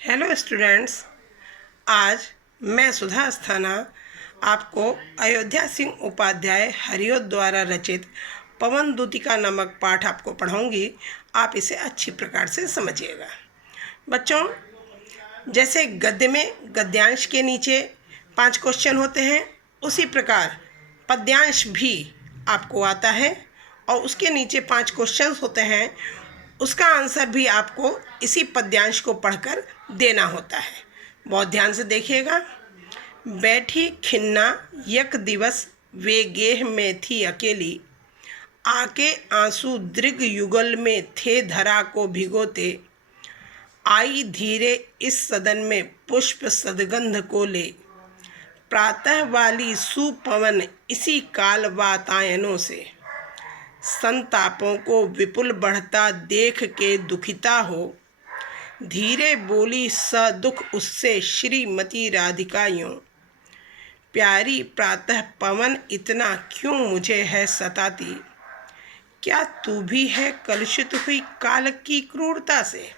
Hello students, आज मैं सुधा अस्थाना आपको अयोध्या सिंह उपाध्याय हरिओद द्वारा रचित पवन दूतिका नामक पाठ आपको पढ़ाऊंगी। आप इसे अच्छी प्रकार से समझिएगा। बच्चों, जैसे गद्य में गद्यांश के नीचे 5 क्वेश्चन होते हैं, उसी प्रकार पद्यांश भी आपको आता है और उसके नीचे 5 क्वेश्चंस होते हैं। उसका आंसर भी आपको इसी पद्यांश को पढ़कर देना होता है। बहुत ध्यान से देखिएगा। बैठी खिन्ना यक दिवस वे गेह में थी अकेली, आके आंसू दृग युगल में थे धरा को भिगोते, आई धीरे इस सदन में पुष्प सदगंध को ले, प्रातः वाली सुपवन इसी काल वातायनों से, संतापों को विपुल बढ़ता देख के दुखिता हो, धीरे बोली स दुख उससे श्रीमती राधिका यूं, प्यारी प्रातः पवन इतना क्यों मुझे है सताती, क्या तू भी है कलुषित हुई काल की क्रूरता से।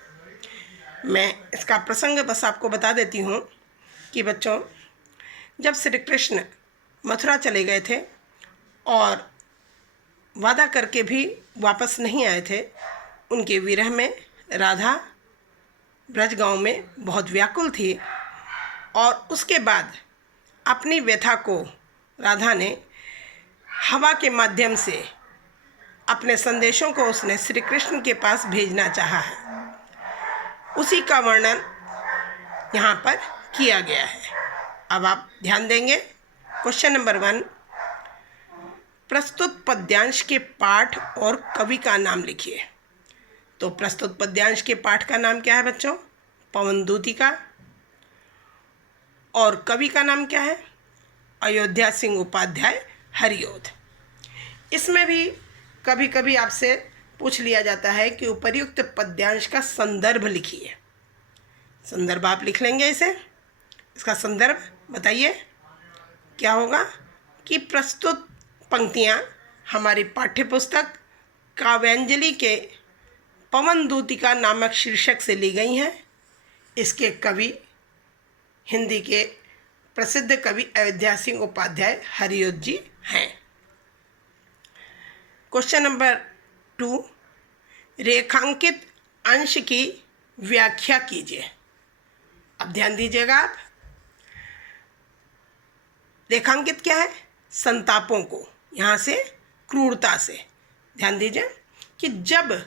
मैं इसका प्रसंग बस आपको बता देती हूँ कि बच्चों, जब श्री कृष्ण मथुरा चले गए थे और वादा करके भी वापस नहीं आए थे, उनके विरह में राधा ब्रज गांव में बहुत व्याकुल थी और उसके बाद अपनी व्यथा को राधा ने हवा के माध्यम से अपने संदेशों को उसने श्री कृष्ण के पास भेजना चाहा है। उसी का वर्णन यहाँ पर किया गया है। अब आप ध्यान देंगे। क्वेश्चन नंबर 1, प्रस्तुत पद्यांश के पाठ और कवि का नाम लिखिए। तो प्रस्तुत पद्यांश के पाठ का नाम क्या है बच्चों? पवन दूतिका। और कवि का नाम क्या है? अयोध्या सिंह उपाध्याय हरिओद। इसमें भी कभी कभी आपसे पूछ लिया जाता है कि उपर्युक्त पद्यांश का संदर्भ लिखिए। संदर्भ आप लिख लेंगे इसे। इसका संदर्भ बताइए क्या होगा कि प्रस्तुत पंक्तियाँ हमारी पाठ्यपुस्तक काव्यांजलि के पवन दूतिका नामक शीर्षक से ली गई हैं। इसके कवि हिंदी के प्रसिद्ध कवि अयोध्या सिंह उपाध्याय हरिओद जी हैं। क्वेश्चन नंबर 2, रेखांकित अंश की व्याख्या कीजिए। अब ध्यान दीजिएगा आप। रेखांकित क्या है? संतापों को, यहाँ से क्रूरता से। ध्यान दीजिए कि जब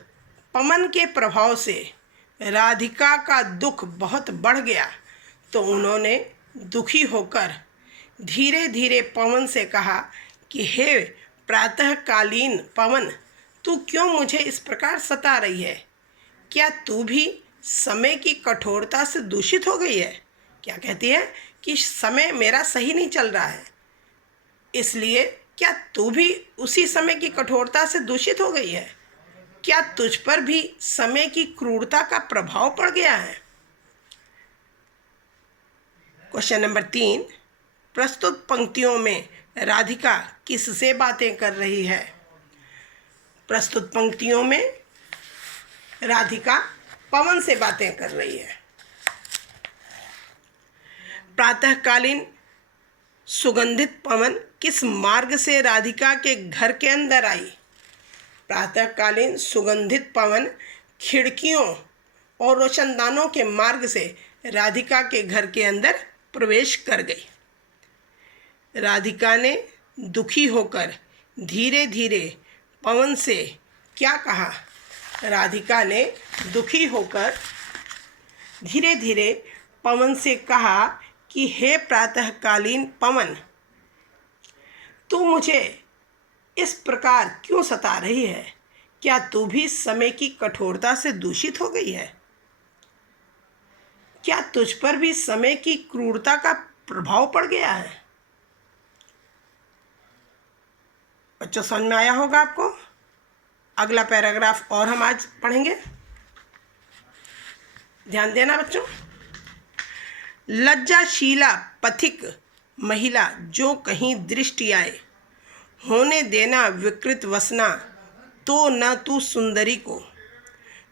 पवन के प्रभाव से राधिका का दुख बहुत बढ़ गया तो उन्होंने दुखी होकर धीरे धीरे पवन से कहा कि हे प्रातःकालीन पवन, तू क्यों मुझे इस प्रकार सता रही है? क्या तू भी समय की कठोरता से दूषित हो गई है? क्या कहती है कि समय मेरा सही नहीं चल रहा है, इसलिए क्या तू भी उसी समय की कठोरता से दूषित हो गई है? क्या तुझ पर भी समय की क्रूरता का प्रभाव पड़ गया है? क्वेश्चन नंबर 3, प्रस्तुत पंक्तियों में राधिका किससे बातें कर रही है? प्रस्तुत पंक्तियों में राधिका पवन से बातें कर रही है। प्रातःकालीन सुगंधित पवन किस मार्ग से राधिका के घर के अंदर आई? प्रातःकालीन सुगंधित पवन खिड़कियों और रोशनदानों के मार्ग से राधिका के घर के अंदर प्रवेश कर गई। राधिका ने दुखी होकर धीरे धीरे पवन से क्या कहा? राधिका ने दुखी होकर धीरे धीरे पवन से कहा कि हे प्रातःकालीन पवन, तू मुझे इस प्रकार क्यों सता रही है? क्या तू भी समय की कठोरता से दूषित हो गई है? क्या तुझ पर भी समय की क्रूरता का प्रभाव पड़ गया है? बच्चों, समझ में आया होगा आपको। अगला पैराग्राफ और हम आज पढ़ेंगे। ध्यान देना बच्चों। लज्जाशीला पथिक महिला जो कहीं दृष्टि आए, होने देना विकृत वसना तो न तू सुंदरी को,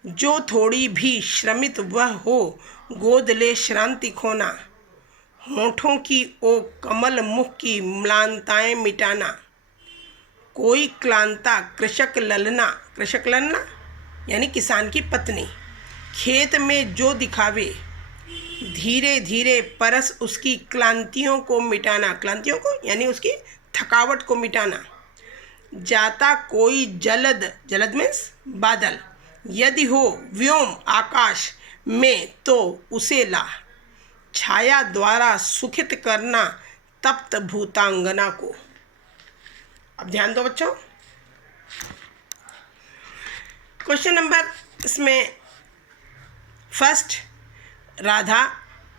जो थोड़ी भी श्रमित वह हो, गोद ले श्रांति खोना। होठों की ओ कमल मुख की म्लानताएं मिटाना। कोई क्लांता कृषक ललना, कृषक ललना यानी किसान की पत्नी, खेत में जो दिखावे, धीरे धीरे परस उसकी क्लांतियों को मिटाना, क्लांतियों को यानी उसकी थकावट को मिटाना। जाता कोई जलद, जलद मीन्स बादल, यदि हो व्योम आकाश में तो उसे ला। छाया द्वारा सुखित करना तप्त भूतांगना को। अब ध्यान दो बच्चों, क्वेश्चन नंबर इसमें फर्स्ट, राधा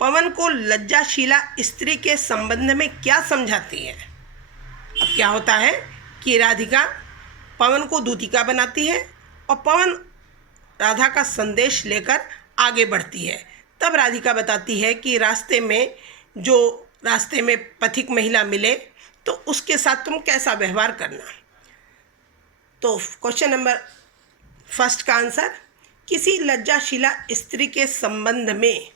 पवन को लज्जाशीला स्त्री के संबंध में क्या समझाती है। अब क्या होता है कि राधिका पवन को दूतिका बनाती है और पवन राधा का संदेश लेकर आगे बढ़ती है। तब राधिका बताती है कि रास्ते में पथिक महिला मिले तो उसके साथ तुम कैसा व्यवहार करना। तो क्वेश्चन नंबर फर्स्ट का आंसर, किसी लज्जाशीला स्त्री के संबंध में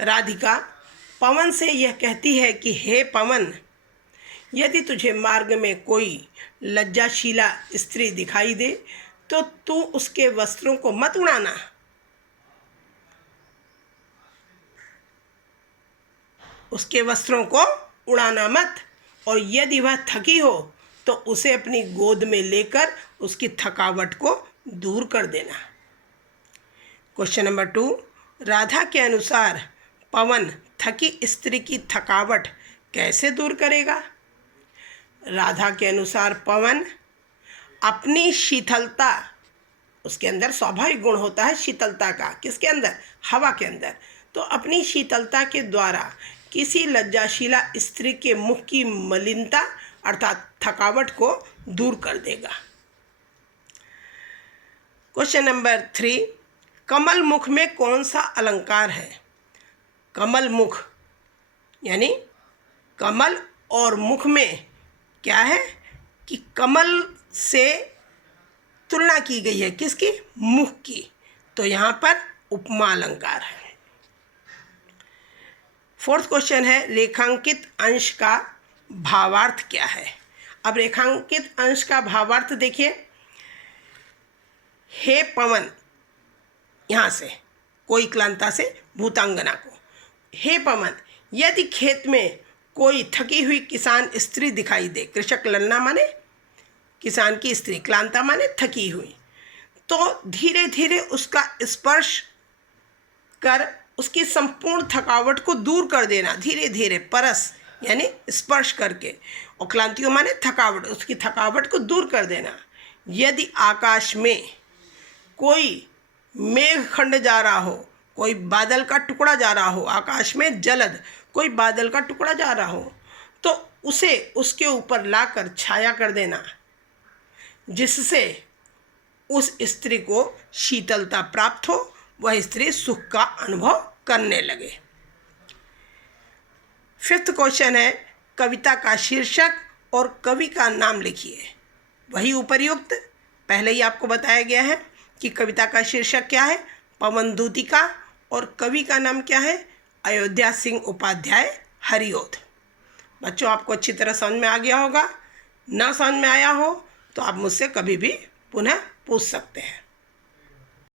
राधिका पवन से यह कहती है कि हे पवन, यदि तुझे मार्ग में कोई लज्जाशीला स्त्री दिखाई दे तो तू उसके वस्त्रों को मत उड़ाना। उसके वस्त्रों को उड़ाना मत, और यदि वह थकी हो तो उसे अपनी गोद में लेकर उसकी थकावट को दूर कर देना। क्वेश्चन नंबर 2, राधा के अनुसार पवन थकी स्त्री की थकावट कैसे दूर करेगा। राधा के अनुसार पवन अपनी शीतलता, उसके अंदर स्वाभाविक गुण होता है शीतलता का, किसके अंदर, हवा के अंदर, तो अपनी शीतलता के द्वारा किसी लज्जाशीला स्त्री के मुख की मलिनता अर्थात थकावट को दूर कर देगा। क्वेश्चन नंबर 3, कमल मुख में कौन सा अलंकार है। कमल मुख यानी कमल और मुख में क्या है कि कमल से तुलना की गई है, किसकी, मुख की, तो यहाँ पर उपमा अलंकार है। फोर्थ क्वेश्चन है, रेखांकित अंश का भावार्थ क्या है। अब रेखांकित अंश का भावार्थ देखिए, हे पवन, यहाँ से कोई क्लांता से भूतांगना को, हे पवन, यदि खेत में कोई थकी हुई किसान स्त्री दिखाई दे, कृषक ललना माने किसान की स्त्री, क्लांता माने थकी हुई, तो धीरे धीरे उसका स्पर्श कर उसकी संपूर्ण थकावट को दूर कर देना। धीरे धीरे परस यानी स्पर्श करके, और क्लांतियों माने थकावट, उसकी थकावट को दूर कर देना। यदि आकाश में कोई मेघखंड जा रहा हो, कोई बादल का टुकड़ा जा रहा हो, आकाश में जलद कोई बादल का टुकड़ा जा रहा हो, तो उसे उसके ऊपर लाकर छाया कर देना, जिससे उस स्त्री को शीतलता प्राप्त हो, वह स्त्री सुख का अनुभव करने लगे। फिफ्थ क्वेश्चन है, कविता का शीर्षक और कवि का नाम लिखिए। वही उपर्युक्त पहले ही आपको बताया गया है कि कविता का शीर्षक क्या है, पवन दूतिका, और कवि का नाम क्या है, अयोध्या सिंह उपाध्याय हरिओद। बच्चों, आपको अच्छी तरह समझ में आ गया होगा। ना समझ में आया हो तो आप मुझसे कभी भी पुनः पूछ सकते हैं।